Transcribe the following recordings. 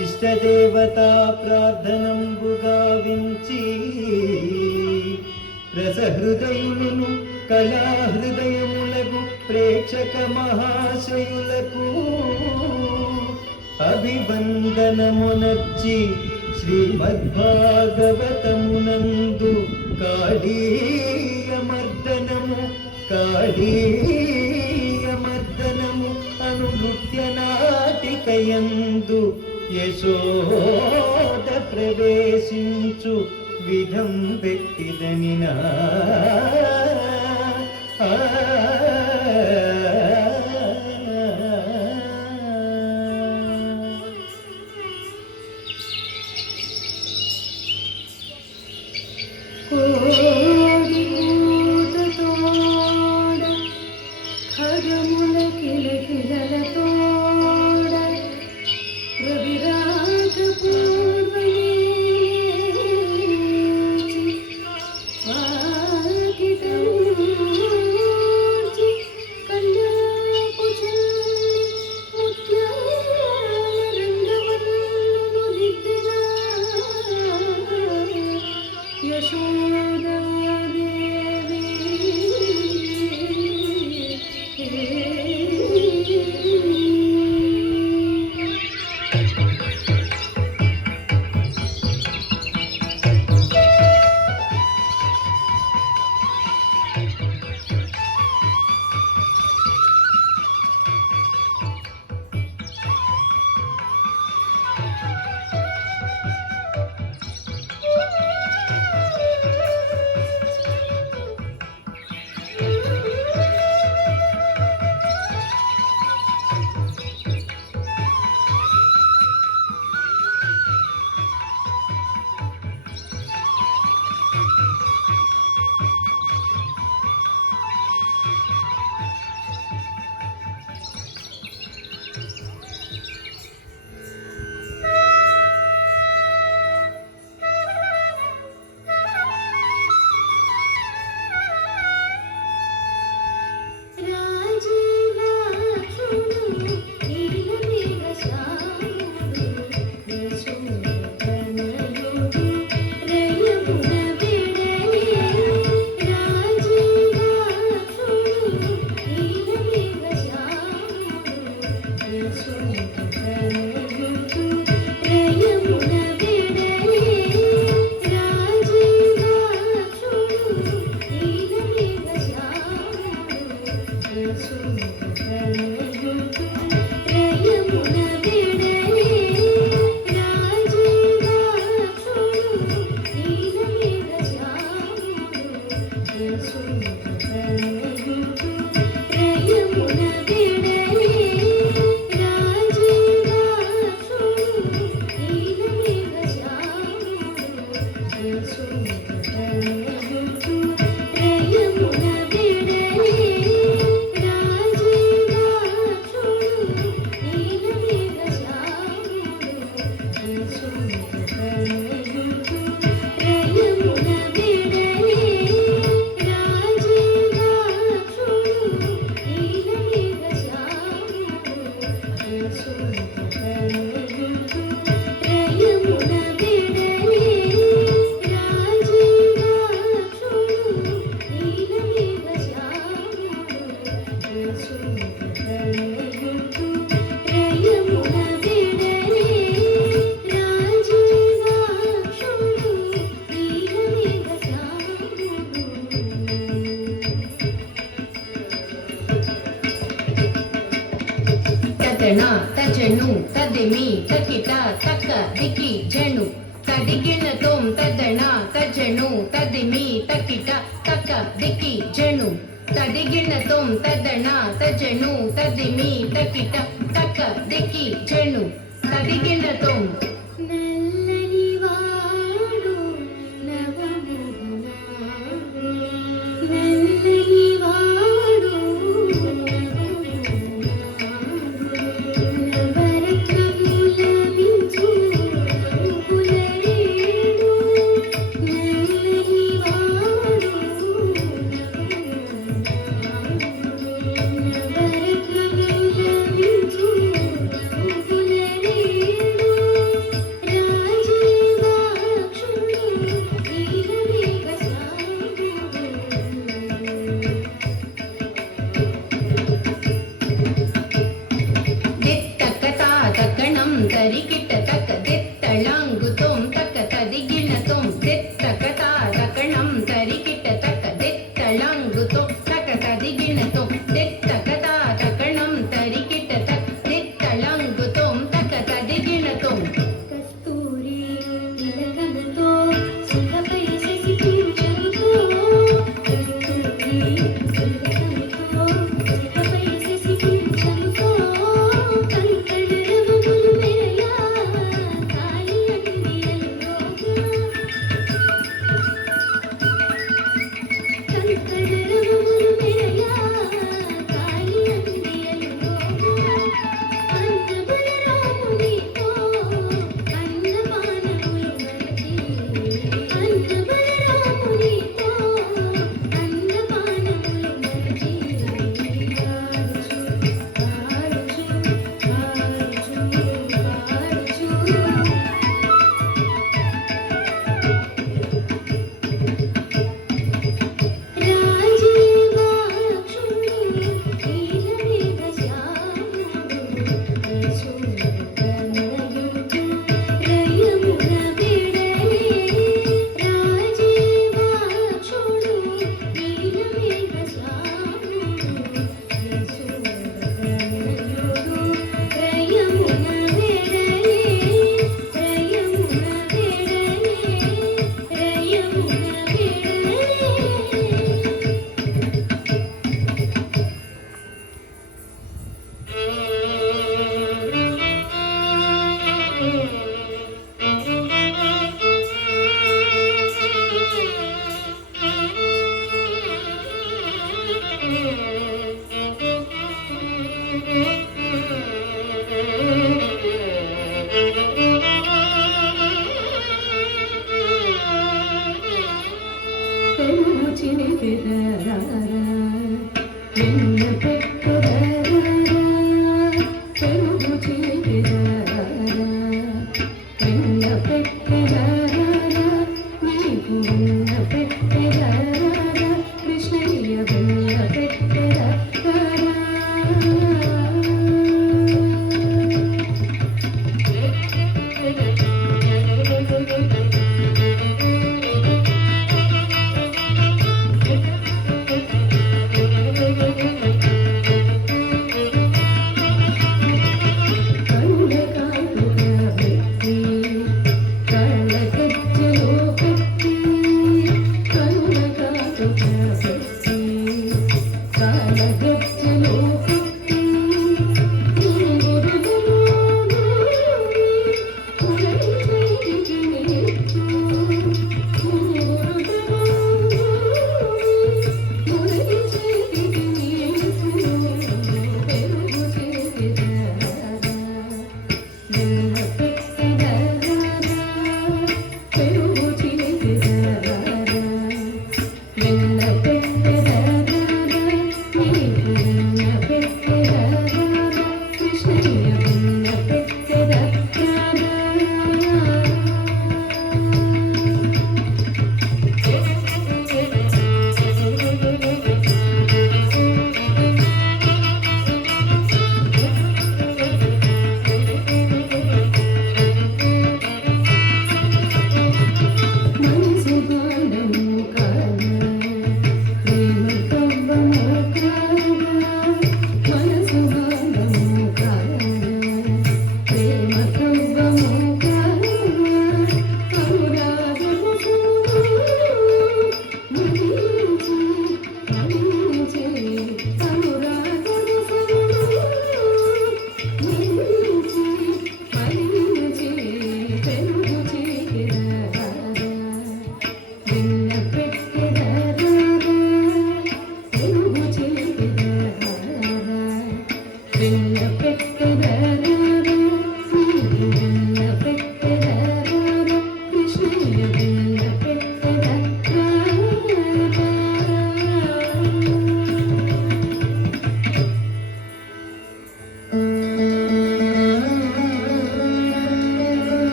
ఇష్టదేవతా ప్రార్థనంబుగా వించి రసహృదయులను కళాహృదయములకు ప్రేక్షక మహాశయులకు అభివందనమునర్చి శ్రీమద్భాగవతమునందు కాళీయమర్దనము అను నృత్య నాటికయందు యశోద ప్రవేశించు విధం వ్యక్తిదనినా తజను తదిమి తకిట తక్క దికి జను తదిగిన తోం తదన తజను తదిమి తకిట తక్క దికి జను తదిగిన తోం తదన తజను తదిమి తకిట తక్క దికి జను తదిగిన తోం తకణం తరికిట తక దిత్తళంగుతోం తక తదిగిణతోం దిత్తకట తకణం తరికిట తక దిత్తళంగుతోం తక తదిగిణతోం దిత్తకట తకణం తరికిట తక దిత్తళంగుతోం తక తదిగిణతోం కస్తూరి తిలకముతో సుఖపై శశిపించుతో కస్తూరి తిలకముతో సుఖపై శశిపించుతో కంకణరవములు మెరయా కాలి అందియలుగా కంకణరవములు మెరయా కాలి అందియలుగా అన్నబలరామునితో అన్నపానములు మరచి అన్నబలరామునితో అన్నపానములు మరచి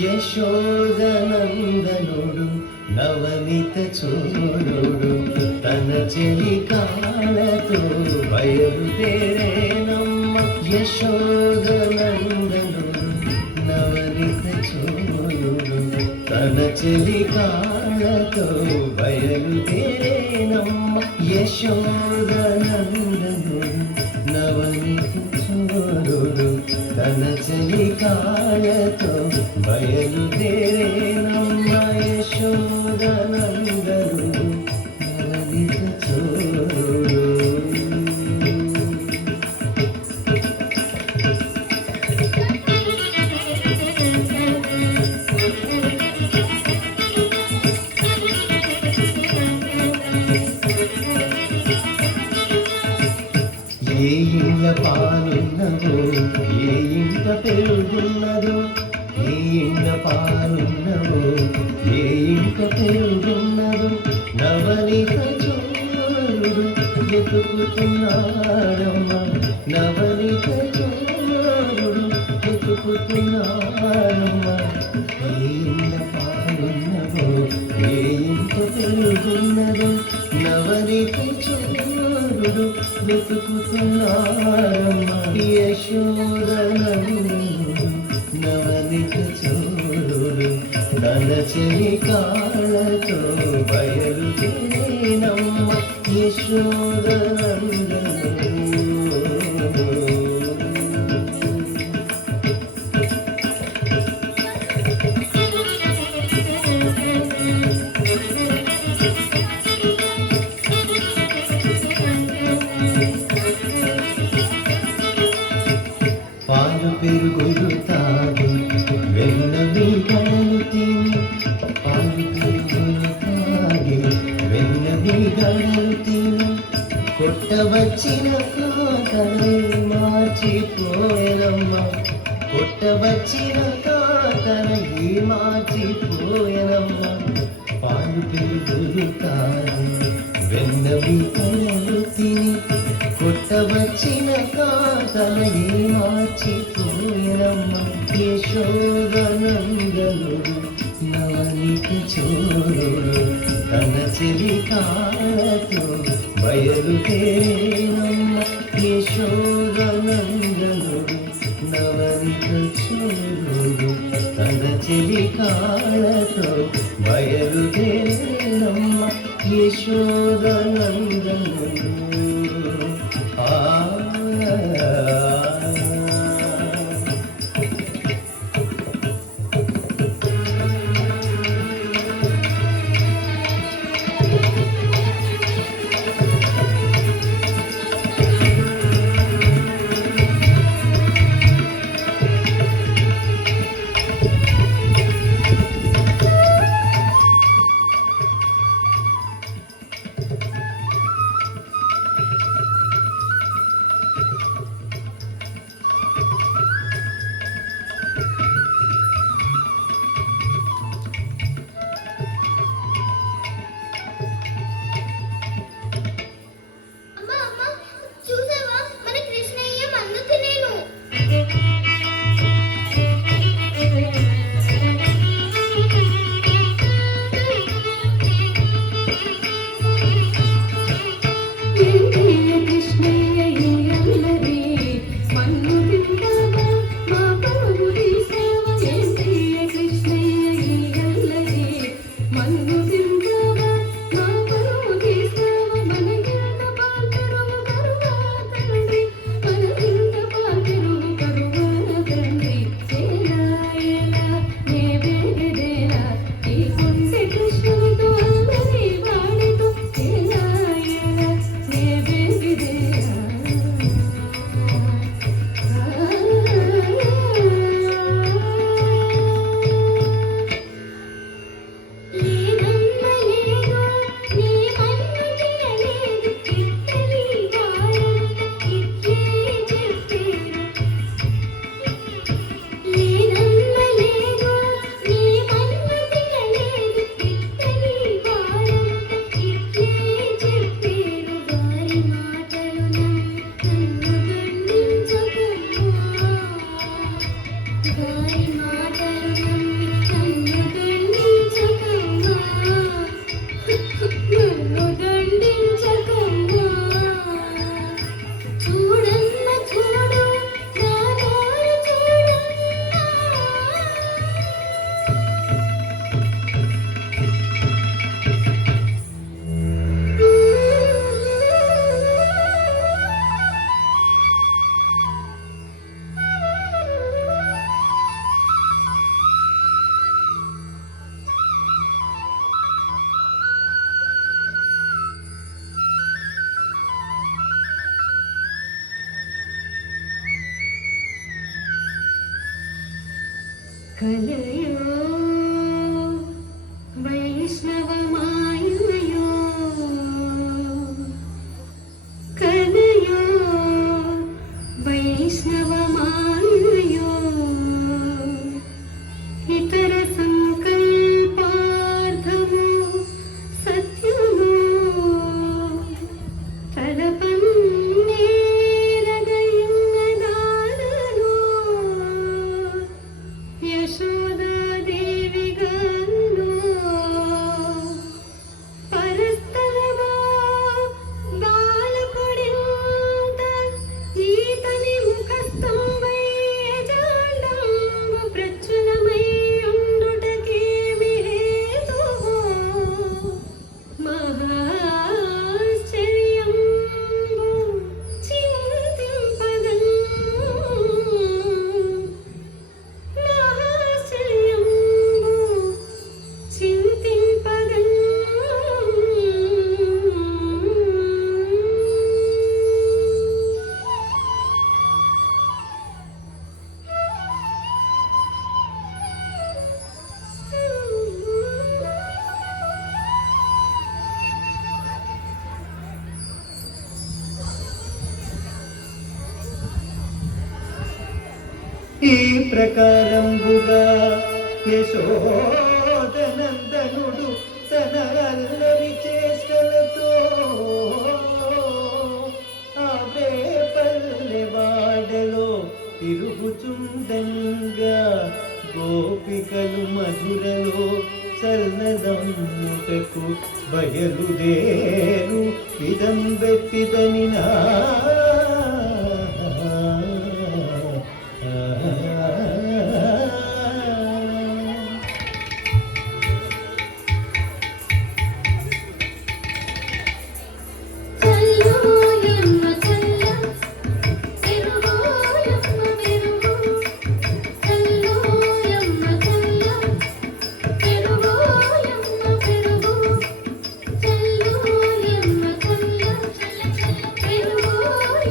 యశోదనందనుడు నవనిత చూరుడు తన చెలికాలతో బయలుదేరేనమ్మ. యశోదనందనుడు నవనిత చూరుడు తన చెలికాలతో బయలుదేరేనమ్మ. యశోదనందనుడు నవనిత చూరుడు తన చెలికాలతో బయలుదేరేనమ్మ. యశోదనందనుడు నవనిత చూరుడు. ఏ ఇంట పాలున్నదో ఏ ఇంట పెరుగున్నదో ఏ ఇంట పాలున్నదో ఏ ఇంట పెరుగున్నదో నవనిత చూరుడు వెతుకుతున్నాడమ్మ. నవనిత చూరుడు వెతుకుతున్నాడమ్మ. ఏ ఇంట పాలున్నదో ఏ ఇంట పెరుగున్నదో నవనిత చూరుడు వెతుకుతున్నారమ్మ. యశోదనందనుడు నవనిత చూరుడు తన చెలికాలతో బయలుదేరేనమ్మ. యశోదనందనుడు పాలు పెరుగులు తాగి వెన్నవి గడలు తిని పాలు పెరుగులు తాగి వెన్నవి గడలు తిని కొట్టవచ్చిన కాకలే మార్చిపోయనమ్మ. కొట్టవచ్చిన కాకలే మార్చిపోయనమ్మ. పాలు పెరుగులు తాగి వెన్నవి గడలు తిని కొట్టవచ్చిన కాకలే మార్చిపోయనమ్మ. యశోదనందనుడు నవనిత చూరుడు తన చెలికాలతో బయలుదేరేనమ్మ. యశోదనందనుడు నవనిత చూరుడు తన చెలికాలతో బయలుదేరేనమ్మ. యశోదనందనుడు ఆ కలయో వైష్ణవమాయయో కలయో వైష్ణవమాయయో ఇతర సంకల్పార్థము సత్యము తలపన్నేరగయున్నదానను యశోదాదేవిగాను పరస్థలమా బాలకుడింత ఈతని ముఖస్థంభై జాండంబు ప్రచురమై ఉండుటకేమి హేతువు మహాశ్చర్యంబు చింతింపగన్ మహాశ్చర్యంబు చింతింపగన్ ఈ ప్రకారంబుగా యశోదనందనుడు తన అల్లరి చేష్టలతో ఆ పల్లెవాడలో తిరుగుచుండంగా గోపికలు మధురలో చల్లదమ్ముటకు బయలుదేరు ఇదం బెట్టిదనినా చల్లోయమ్మ చల్ల పెరుగోయమ్మ పెరుగు చల్లోయమ్మ చల్ల పెరుగోయమ్మ పెరుగు చల్లోయమ్మ చల్ల పెరుగోయమ్మ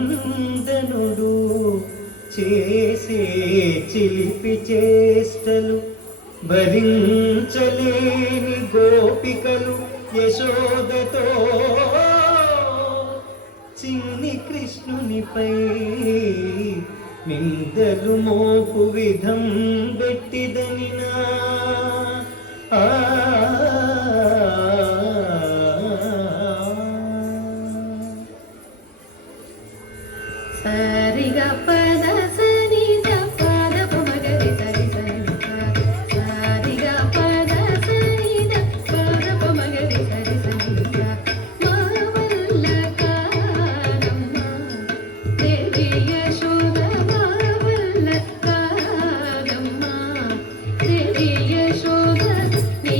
నందనందనుడు చేసే చిలిపి చేష్టలు భరించలేని గోపికలు యశోదతో చిన్ని కృష్ణునిపై నిందలు మోపు విధం బెట్టిదనినా ఆ సరిగ పద సని ద పద పమగరి సరి సని సరిగ పద సని ద పద పమగరి సరి సని మావల్ల కారమ్మ దేవి యశోద మావల్ల కారమ్మ దేవి యశోద నీ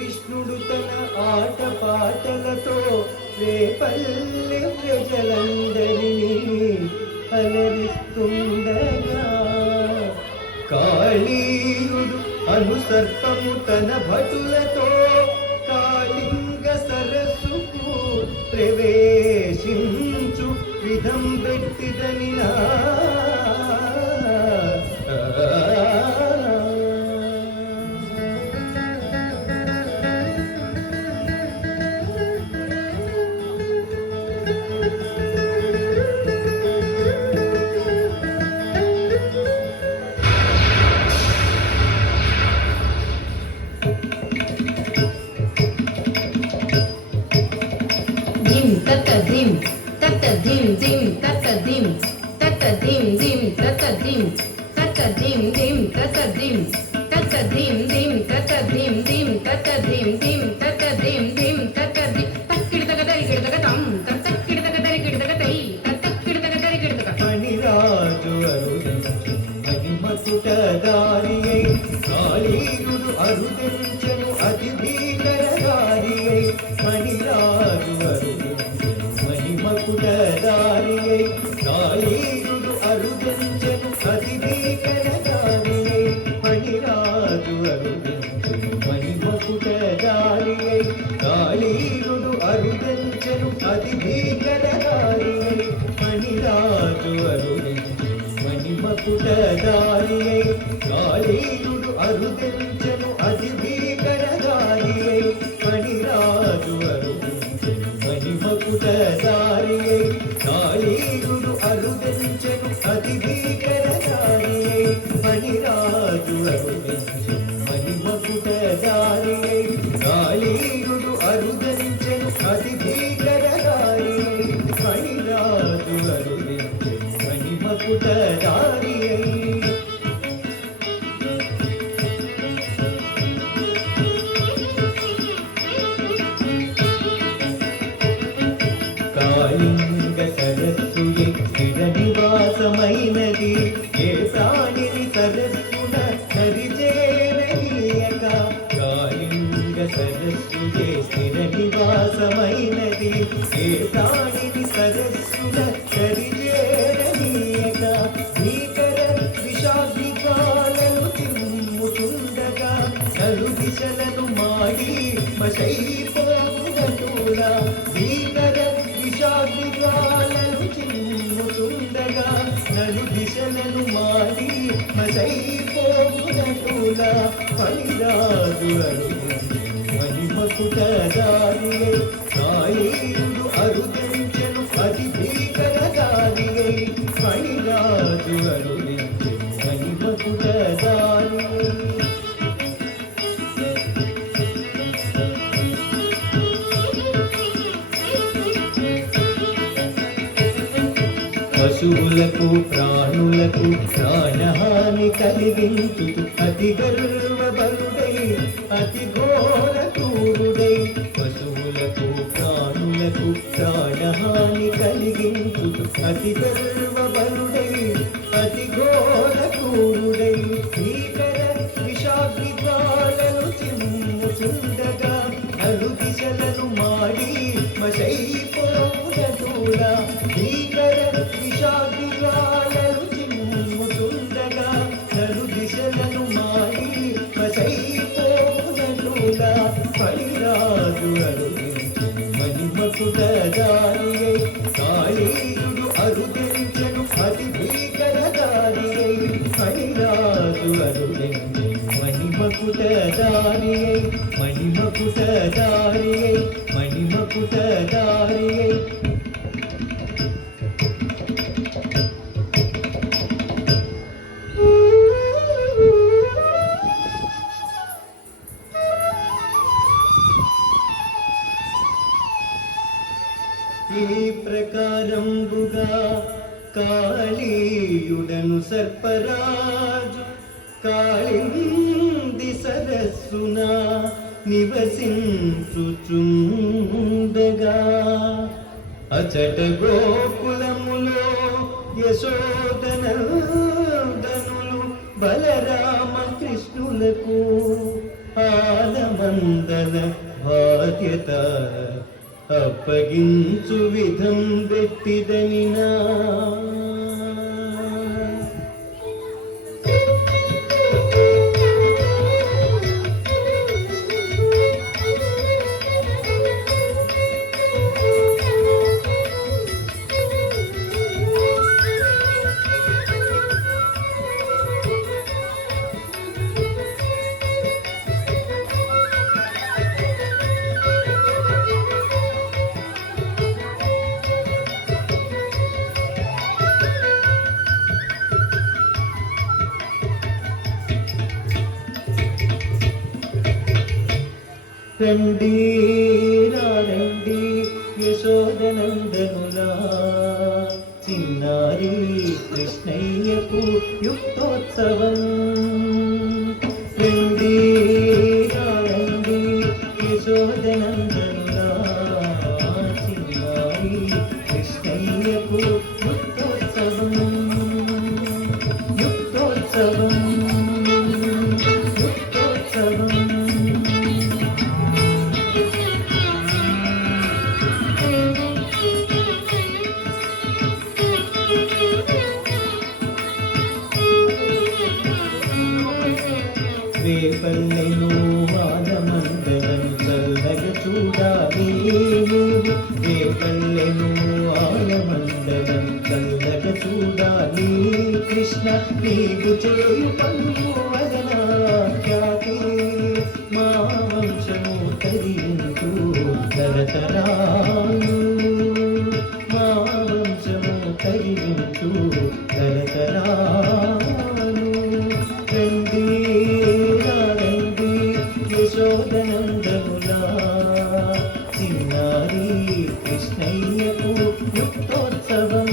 కృష్ణుడు తన ఆట పాటలతో రేపల్లె ప్రజలందరినీ అలరిస్తుండగా కాళీయుడు అనుసర్పము తన భటులతో కాళింగ సరస్సుకు ప్రవేశించు విధం పెట్టిదనినా dim tata dim dim tata dim tata dim dim tata dim tata dim dim tata dim tata dim dim tata dim dim tata dim dim tata dim dim tata dim takkidadaga darigidadaga tam takkidadaga darigidadaga tai takkidadaga darigidadaga Maniraju అరుదించు మహిమకుట దారియై కాళీయుడు అరుదించెను అతి భీకర దారియై మణిరాజు అరుదించెను మహిమకుట దారియై కాళీయుడు అరుదించెను అతి భీకర దారియై మణిరాజు అరుదించెను మహిమకుట దారియై కాళీయుడు అరుదించెను అతి భీకర దారియై మణిరాజు అరుదించెను మహిమకుట దారియై కాళీయుడు అరుదించెను అతి భీకర దారియై మణిరాజు అరుదించెను మహిమకుట దారియై కాళీయుడు అరుదించెను అతి భీకర దారియై మణిరాజు అరుదించెను మహిమకుట దారియై కాళీయుడు అరుదించెను అతి భీకర దారియై మణిరాజు అరుదించెను మహిమకుట దారియై కాళింగ సరస్సుయే స్థిర నివాసమైనది ఏ ప్రాణిని సరస్సున హరిచేరనీయక కాళింగ సరస్సుయే స్థిర నివాసమైనది ఏ ప్రాణిని సరస్సున హరిచేరనీయక భీకర విషాగ్నికాలను తిమ్ముతుండగా నలు దిశలను మాడి మషైపోవునటూలా భీకర విషాగ్నికాలను తిమ్ముతుండగా నలు దిశలను మాడి మషైపోవునటూలా మణిరాజు అరుదించెను మహిమకుట దారియై కాళీయుడు అరుదించెను అతి భీకర దారియై మణిరాజు అరుదించెను మహిమకుట దారియై పశువులకు ప్రాణులకు ప్రాణహాని కలిగించు అతి గర్వబలుడై అతి ఘోర క్రూరుడై పశువులకు ప్రాణులకు ప్రాణహాని కలిగించు అతి గర్వబలుడై అతి ఘోర క్రూరుడై భీకర విషాగ్నికాలను చిమ్ముచుండగా నలు దిశలను మాడి మషైపోవునటూలా భీకర విషాగ్నికాలను చిమ్ముచుండగా నలు దిశలను మాడి మషైపోవునటూలా మణిరాజు అరుదించెను మహిమకుట దారియై కాళీయుడు అరుదించెను అతి భీకర దారియై మణిరాజు అరుదించెను మహిమకుట దారియై మహిమకుట దారియై మహిమకుట దారియై ఈ ప్రకారంబుగా కాళీయుడను సర్పరాజు కాళింది సరస్సున నివసించుచుండగా అచట గోకులములో యశోదనందనులు బలరామ కృష్ణులకు ఆలమ వందన బాధ్యత అప్పగించు విధం వెట్టిదనినా రండి రండి యశోదనందనులా చిన్నారి కృష్ణయ్యకు యుక్తోత్సవం రండి రండి యశోదనందనులా చిన్నారి కృష్ణయ్యకు యుక్తోత్సవం యుక్తోత్సవం యుక్తోత్సవం రేపల్లెను ఆలమందలను చల్లగ చూడాలి రేపల్లెను ఆలమందలను చల్లగ చూడాలి కృష్ణ నీవు చేయు పన్ను వదనాఖ్యాతి మా వంశము తరించు తరతరాలు మా వంశము తరించు తరతరాలు రండి యశోదనందనులా చిన్నారి కృష్ణయ్యకు యుక్తోత్సవం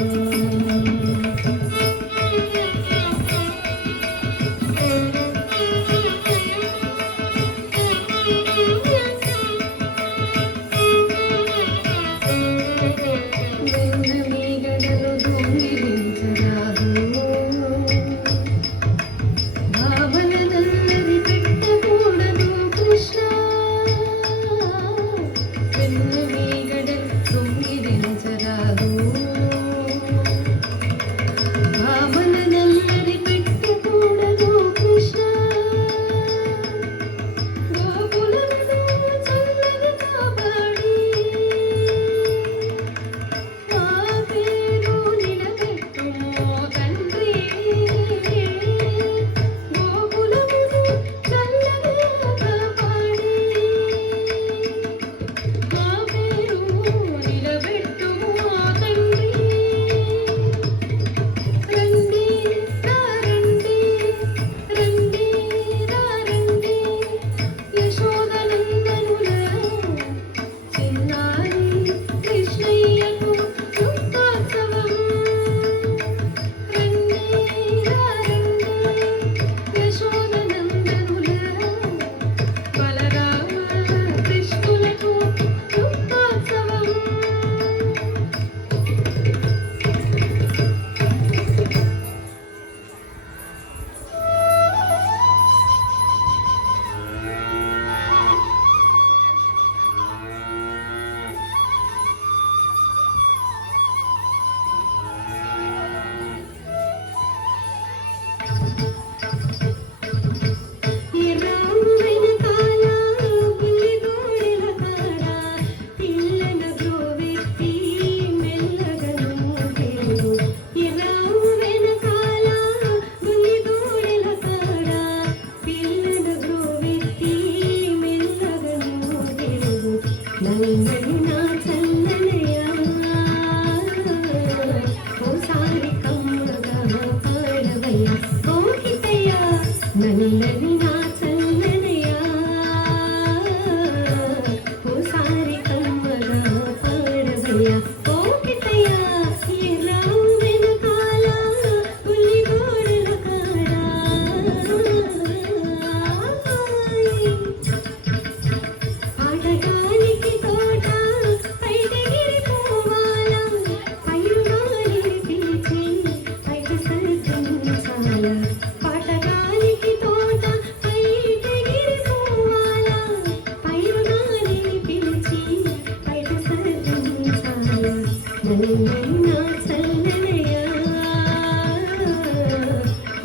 చల్లనైనా చల్లనయ్యా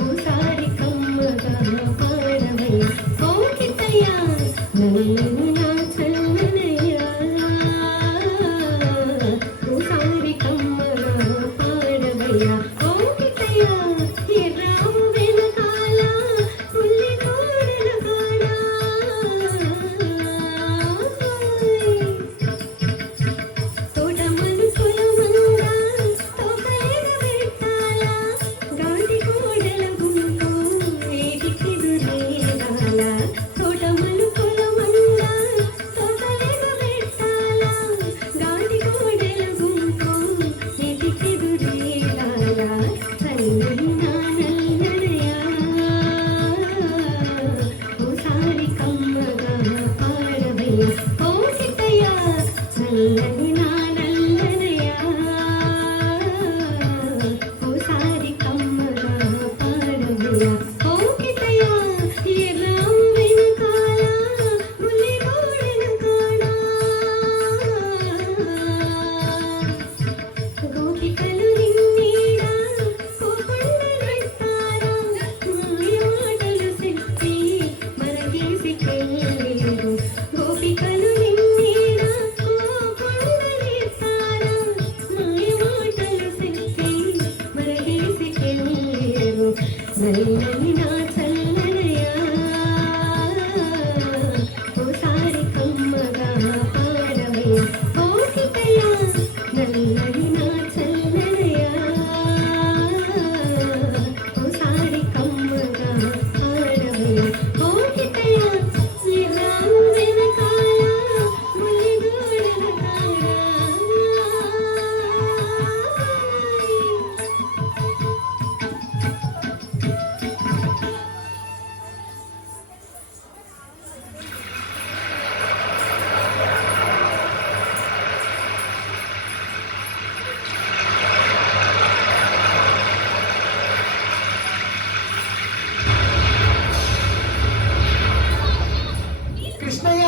ఓసారి కమ్మగా పాడవయ్యా ఓ కిట్టయ్యా నల్లనైనా చల్లనయ్యా ఓసారి కమ్మగా పాడవయ్యా ఓ కిట్టయ్యా ఎర్రావు వెనకాల పుల్లి తోడల కాడా తోటమల్లు పొలమంగా తోకలేగ పెట్టాలా గాడి కోడల గుంపు వేడికెదురేగాల తోటమల్లు పొలమంగా తోకలేగ పెట్టాలా గాడి కోడల గుంపు వేడికెదురేగాల చల్లనైనా నల్లనయ్యా ఓసారి కమ్మగా పాడవయ్యా ఓ కిట్టయ్యా చల్లనైనా నల్లనయ్యా ఓసారి కమ్మగా పాడవయ్యా ఓ కిట్టయ్యా ఎర్రావు వెనకాల ముల్లి గోడెల కాడా గోపికలు నిన్నీడా కోకొండలెత్తారా మాయ మాటలు చెప్పి మరగేసికెళ్ళేరు గోపికలు నిన్నీడా కోకొండలెత్తారా మాయ మాటలు చెప్పి మరగేసికెళ్ళేరు నల్లనైనా చల్లనయ్యా ఓసారి కమ్మగా పాడవయ్యా ఓ కిట్టయ్యా నల్లనైనా చల్లనయ్యా ఓసారి కమ్మగా పాడవయ్యా ఓ కిట్టయ్యా ఎర్రావు వెనకాల ముల్లి గోడల కాడా కృష్ణయ్య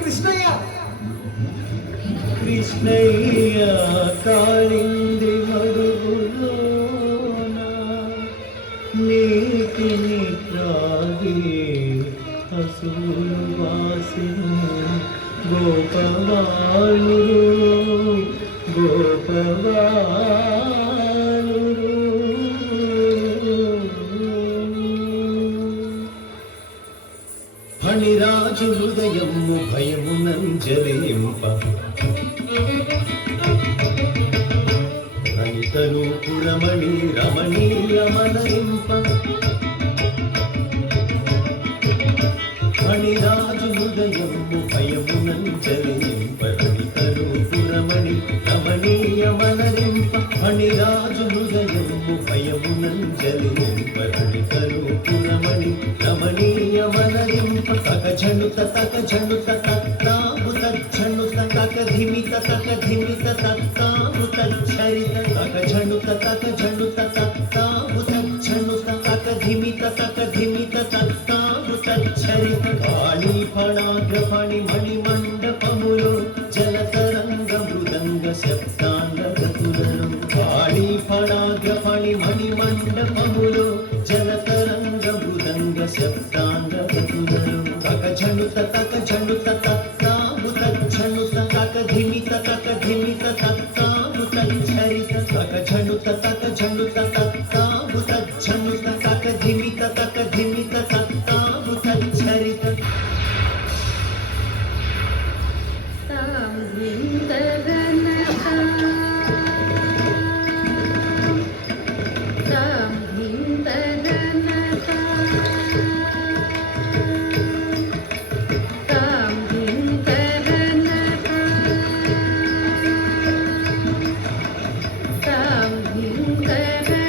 కృష్ణయ్య కృష్ణయ్య కాళింది మరుగులోన నీటిని త్రాగి అసూలు వాసిను గోపవాళుడు ఫణిరాజు హృదయము భయమునంజలింప రమితరూపురమణి రమణీయమనరింప ఫణిరాజు హృదయము భయమునంజలింప రమితరూపురమణి రమణీయమనరింప ఫణిరాజు హృదయము భయమునంజలింప రమితరూపురమణి రమణీయమనరింప తకఝనుత తకఝనుత తత్తాము తజ్ఝనుత తకధిమిత తకధిమిత తత్తాము తజ్ఝరిత తకఝనుత తకఝనుత తత్తాము తజ్ఝనుత తకధిమిత తకధిమిత తత్తాము తజ్ఝరిత కాళీ ఫణాగ్రఫణి మణిమండపములో జలతరంగ మృదంగ శబ్దాంగతులను కాళీ ఫణాగ్రఫణి మణిమండపములో జలతరంగ మృదంగ శబ్దాంగతులను తకఝనుత తకఝనుత తత్తాము తజ్ఝనుత తకధిమిత తకధిమిత తత్తాము తజ్ఝరిత తకఝనుత తకఝనుత తత్తాము తజ్ఝనుత తకధిమిత తకధిమిత తత్తాము తజ్ఝరిత తాం హిందరనతా తాం హిందరనతా తాం హిందరనతా తాం హిందరనతా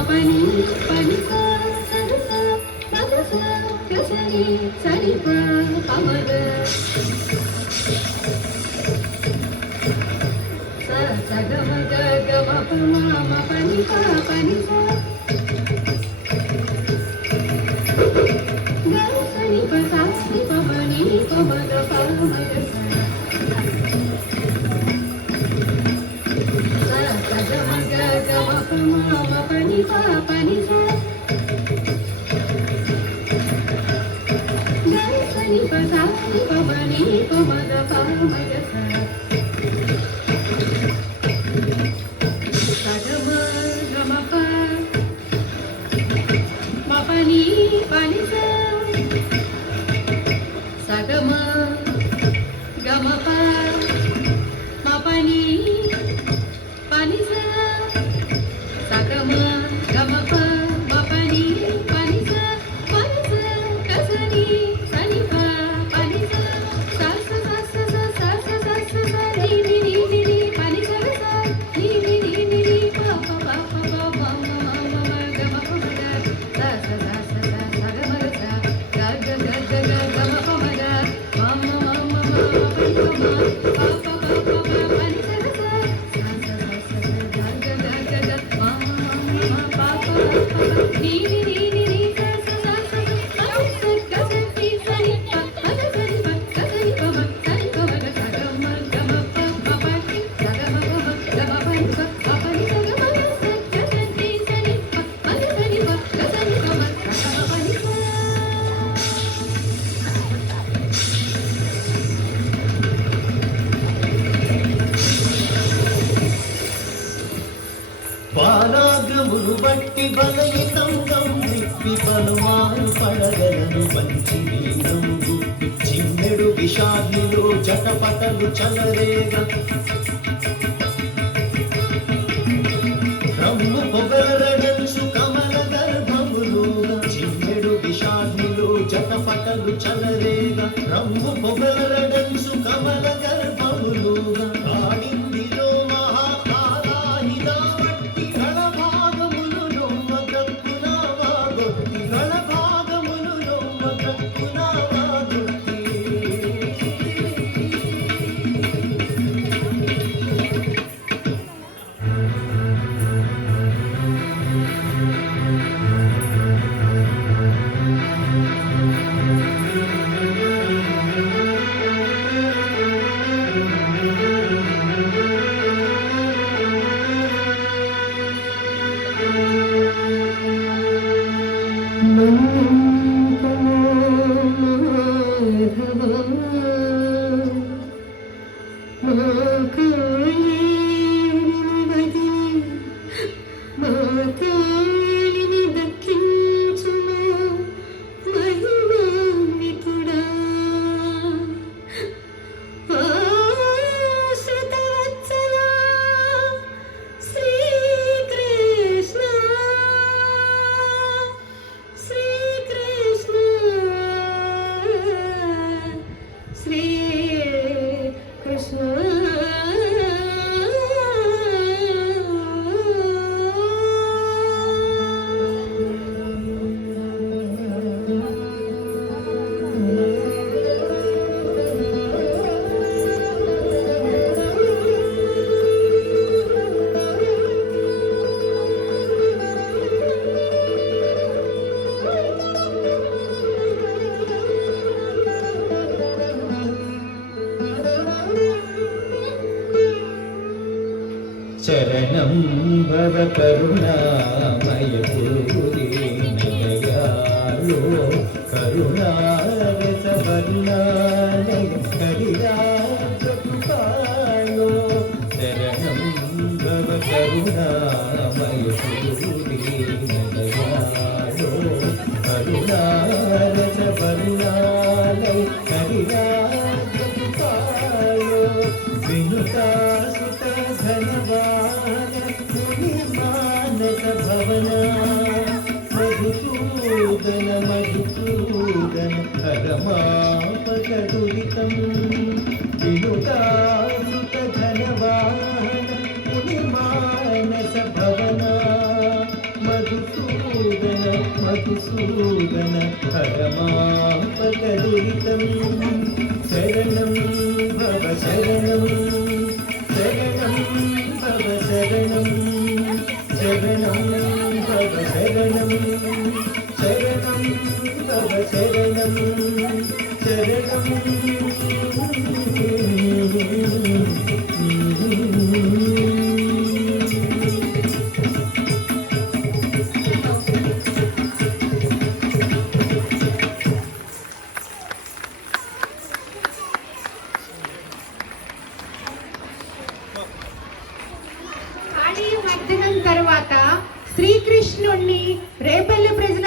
పని పని సా సరస పదస గసని సరిప పమగ స సగమ గమ పమ పని పా పని సా గసని పసాని పమని పమగ పమగ పాలాగ్రములు బట్టి బలయితంగం విప్పి పలుమారు పడగలను మంచి నీలం గుప్పి చిన్నెడు విషాదిలో జటపటలు చలరేగ రమ్ము పొగరడన్సు కమల గర్భములుగా చిన్నెడు విషాదిలో జటపటలు చలరేగ రమ్ము పొగరడన్సు కమల గర్భములుగా కాడిందిలో శరణం భవ కరుణామయ పూరి నదయాలో కరుణారస వరుణాలయ కరిరాజకుపాలో శరణం భవ కరుణామయ పూరి నదయాలో కరుణారస వరుణాలయ కరిరాజకుపాలో వినుతాసుత ధనవాన ముని మానస భవన మధుసూదన మధుసూదన పరమాపదురితం వినుతాసుత ధనవాన ముని మానస భవన మధుసూదన మధుసూదన పరమాపక దురితం శరణం భవ శరణం శరణం భవ శరణం శరణం భవ శరణం శరణం భవ శరణం శరణం మధ్యాహ్నం తర్వాత శ్రీకృష్ణుణ్ణి రేపల్లి ప్రజలు